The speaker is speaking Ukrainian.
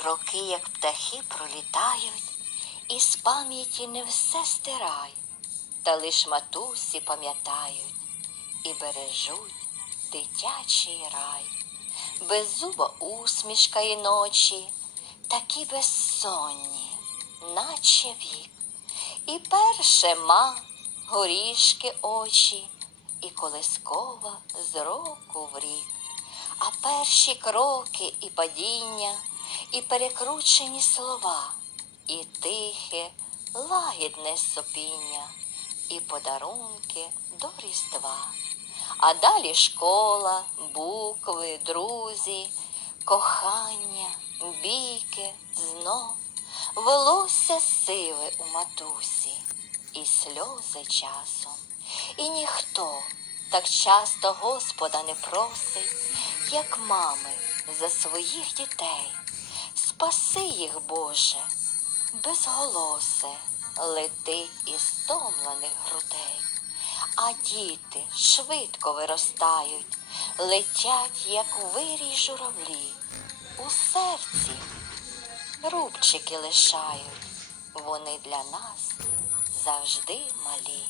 Роки, як птахи, пролітають, і з пам'яті не все стирай, та лиш матусі пам'ятають і бережуть дитячий рай. Беззуба усмішка і ночі, такі безсонні, наче вік. І перше ма, горішки очі, і колискова з року в рік. А перші кроки і падіння, і перекручені слова, і тихе, лагідне сопіння, і подарунки до Різдва. А далі школа, букви, друзі, кохання, бійки, знов, волосся сиве у матусі, і сльози часом. І ніхто так часто Господа не просить, як мами за своїх дітей. Спаси їх, Боже, безголосе летить із стомлених грудей. А діти швидко виростають, летять, як вирій журавлі. У серці рубчики лишають, вони для нас завжди малі.